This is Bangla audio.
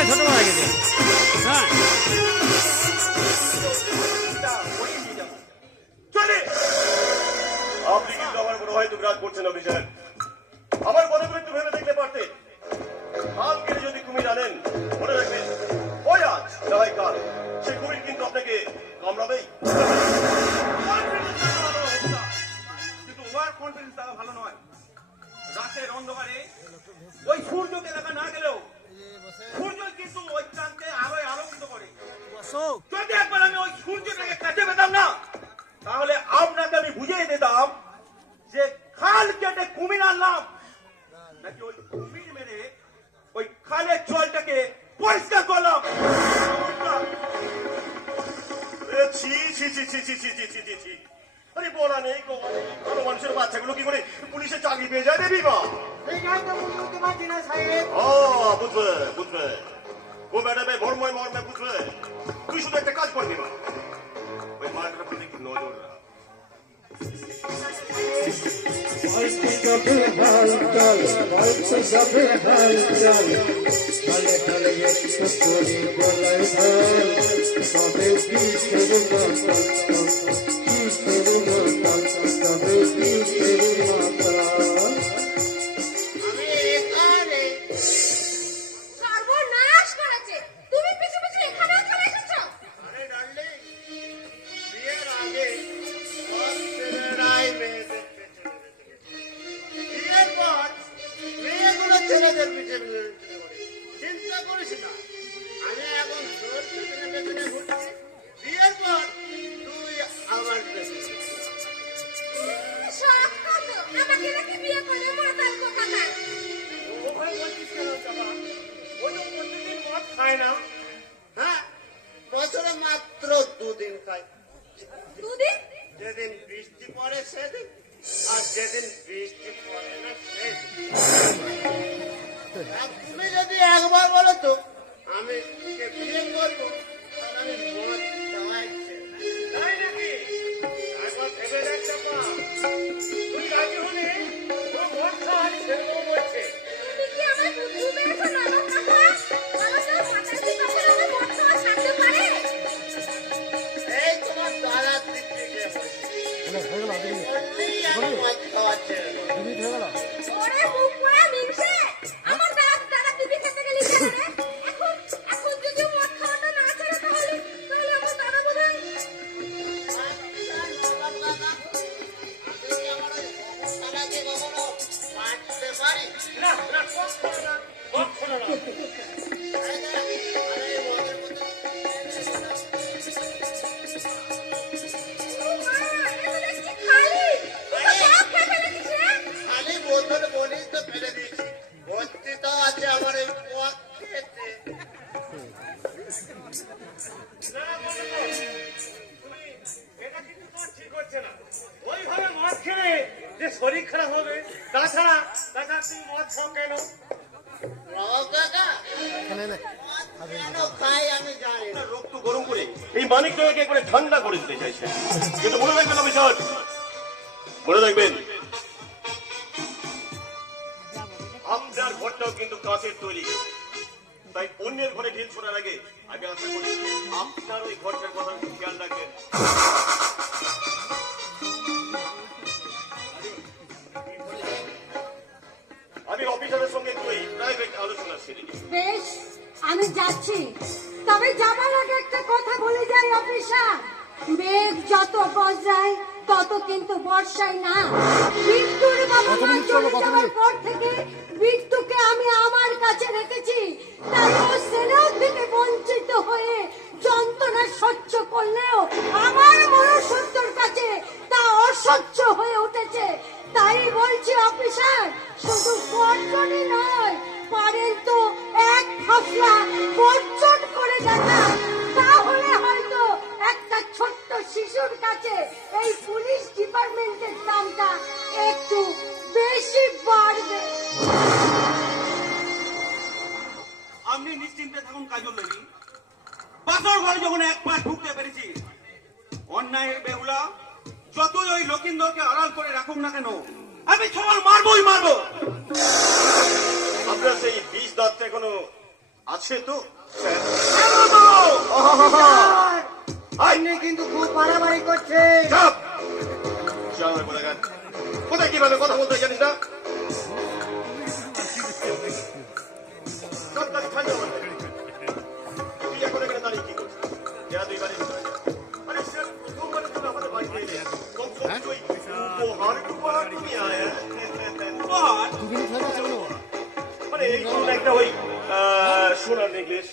একটা ছোট হয়ে গেছে। হ্যাঁ আপনি কিন্তু আমার মনে হয় বিরাজ করছেন অফিসার। আমার কথাগুলো একটু ভেবে দেখতে পারতেন। কালকে যদি কুমির আনেন মনে রাখবেন, ওই আজ না হয় কাল সেই কুমির কিন্তু আপনাকে কামড়াবেই। কিন্তু ওভার কনফিডেন্স থাকা ভালো নয়। রাতের অন্ধকারে ওই সূর্যকে দেখা না গেলেও সূর্য কিন্তু ওই চাঁদকে আলোয় আলোকিত করে। যদি একবার আমি ওই সূর্যটাকে কাছে পেতাম না, তাহলে আপনাকে আমি বুঝিয়ে দিতাম যে খাল কেটে কুমির আনলাম নাকি ওই কুমির মেরে ওই খালের জলটাকে পরিষ্কার করলাম। ছি ছি ছি ছি ছি ছি ছি ছি ছি ছি। আরে বলা নেই ভালো মানুষের বাচ্চাগুলো কি করে পুলিশের চাকরি পেয়ে যায় দেবী মা? ও বুঝবে বুঝবে, ও ম্যাডামে মর্ময় মর্মে বুঝবে। তুই শুধু একটা কাজ করবি মা, ওই মাটার প্রতি একটু নজর রাখ। চিন্তা করিস না, আমি এখন তোর পেছনে পেছনে ঘুরছি। বিয়ের পর তুই আমার পেছনে। খায় না, হ্যাঁ বছরে মাত্র 2 দিন খায়। যেদিন বৃষ্টি পড়ে সেদিন, আর যেদিন বৃষ্টি পড়ে না সেদিন। তুমি যদি একবার বলো তো আমি বিয়ে করবো, আমি মদ খাওয়াই তাই নাকি? একবার ভেবে দেখ চাপা, তুই রাজি হলে ও মদ খাওয়ানি সেরকম বলছে। এই তোমার দাদার দিক থেকে মদ খাওয়াচ্ছে। না না, কখনো না। খালি বোতল বলিস তো ফেলে দিয়েছি, ভর্তি তো আছে আমার এই পকেটে। এটা কিন্তু তোমার ঠিক হচ্ছে না। ওইভাবে মদ খেলে যে শরীর খারাপ হবে, তাছাড়া তুমি মদ খাও কেন? কেন খাই আমি জানি না। রক্ত গরম করে এই মানিকটাকে একবারে ঠান্ডা করে দিতে চাইছে। কিন্তু মনে রাখবেন অফিসার, মনে রাখবেন আপনার ঘরটাও কিন্তু কাঁচের তৈরি, তাই অন্যের ঘরে ঢিল ছোড়ার আগে আমি আশা করি আপনার ওই ঘরটার কথা একটু খেয়াল রাখবেন। আমি অফিসারের সঙ্গে একটু প্রাইভেট আলোচনা সেরে নিই। বেশ, আমি যাচ্ছি, তবে যাবার আগে একটা কথা বলে যাই অফিসার, মেঘ যত বজ্রায় তত কিন্তু বর্ষায় না। বিট্টুর বাবা মা চলে যাওয়ার পর থেকে বিট্টুকে আমি আমার কাছে রেখেছি, তাই ও স্নেহ থেকে বঞ্চিত হয়ে যন্ত্রণা সহ্য করলেও আমার মনুষ্যত্বর কাছে তা অসহ্য হয়ে উঠেছে। তাই বলছি অফিসার, শুধু বর্জনই নয়, পারেন তো এক ফাসলা বর্জন করে দেখা, তাহলে হয়তো একটা ছোট্ট শিশুর কাছে এই পুলিশ ডিপার্টমেন্টের দামটা একটু বেশি বাড়বে। আপনি নিশ্চিন্তে থাকুন কাজল দেবী। বাসর ঘরে যখন এক পা ঢুকতে পেরেছি, অন্যায়ের বেহুলা যতই ওই লকিন্দরকে আড়াল করে রাখুক না কেন, আমি সবার মারবই মারবো। আপনার সেই বিষ দাঁতটা এখনো আছে তো স্যার আপনি কিন্তু খুব বাড়াবাড়ি করছে। চাপ চাওয়ার বলে গান কোথায় কিভাবে কথা বলতে হয় জানিস না সব কাজ ঠান্ডা বলতে তুই এখন এখানে দাঁড়িয়ে কি করছিস যা তুই বাড়ির ভিতরে যা। আরে স্যার প্রথমবারে তুমি আমাদের বাড়িতে এলে কমসে কম তুই উপহার তুমি আয় উপহার? মানে এই ধরুন একটা ওই সোনার নেকলেস